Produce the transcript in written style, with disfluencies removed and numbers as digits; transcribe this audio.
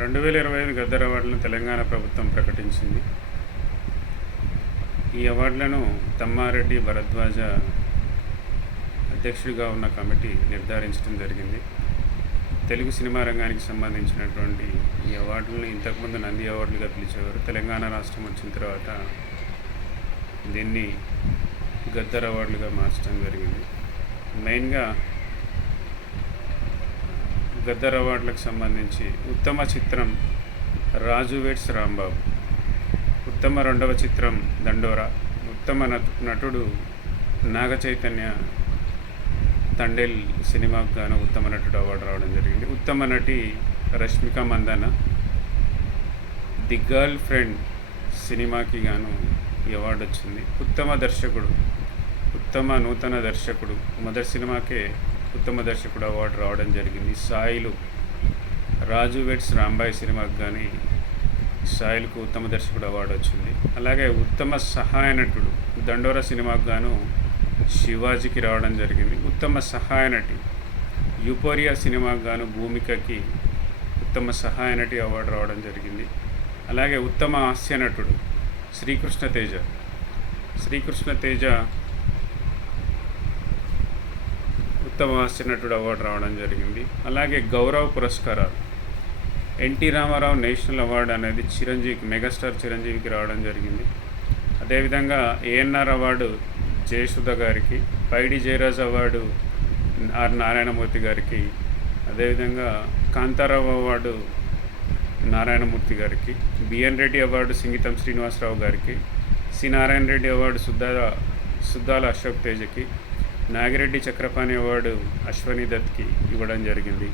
2025 గద్దర్ అవార్డులను తెలంగాణ ప్రభుత్వం ప్రకటించింది. ఈ అవార్డులను తమ్మారెడ్డి భరద్వాజ అధ్యక్షుడిగా ఉన్న కమిటీ నిర్ధారించడం జరిగింది. తెలుగు సినిమా రంగానికి సంబంధించినటువంటి ఈ అవార్డులను ఇంతకుముందు నంది అవార్డులుగా పిలిచేవారు. తెలంగాణ రాష్ట్రం వచ్చిన తర్వాత దీన్ని గద్దర్ అవార్డులుగా మార్చడం జరిగింది. మెయిన్గా గద్దర్ అవార్డులకు సంబంధించి ఉత్తమ చిత్రం రాజు వెడ్స్ రాంబాబు, ఉత్తమ రెండవ చిత్రం దండోరా, ఉత్తమ నటుడు నాగ చైతన్య తండేల్ సినిమాకు గాను ఉత్తమ నటుడు అవార్డు రావడం జరిగింది. ఉత్తమ నటి Rashmika Mandanna the girlfriend సినిమాకి గాను ఈ అవార్డు వచ్చింది. ఉత్తమ దర్శకుడు, ఉత్తమ నూతన దర్శకుడు మొదటి సినిమాకే ఉత్తమ దర్శకుడు అవార్డు రావడం జరిగింది. సాయిలు రాజు వెడ్స్ రాంబాయ్ సినిమాకి కానీ సాయిల్కు ఉత్తమ దర్శకుడు అవార్డు వచ్చింది. అలాగే ఉత్తమ సహాయ నటుడు దండోరా సినిమాకు గాను శివాజీకి రావడం జరిగింది. ఉత్తమ సహాయ నటి యుపోరియా సినిమాకు గాను భూమికకి ఉత్తమ సహాయ నటి అవార్డు రావడం జరిగింది. అలాగే ఉత్తమ హాస్య నటుడు శ్రీకృష్ణ తేజ ఉత్తమ హాస్య నటుడు అవార్డు రావడం జరిగింది. అలాగే గౌరవ పురస్కారాలు ఎన్టీ రామారావు నేషనల్ అవార్డు అనేది చిరంజీవికి, మెగాస్టార్ చిరంజీవికి రావడం జరిగింది. అదేవిధంగా ఏఎన్ఆర్ అవార్డు జయసుధ గారికి, పైడి జయరాజ్ అవార్డు ఆర్ నారాయణమూర్తి గారికి, అదేవిధంగా కాంతారావు అవార్డు నారాయణమూర్తి గారికి, బిఎన్ రెడ్డి అవార్డు సింగితం శ్రీనివాసరావు గారికి, సి నారాయణ రెడ్డి అవార్డు సుద్దాల అశోక్ తేజకి, నాగిరెడ్డి చక్రపాణి అవార్డు అశ్వనీ దత్కి ఇవ్వడం జరిగింది.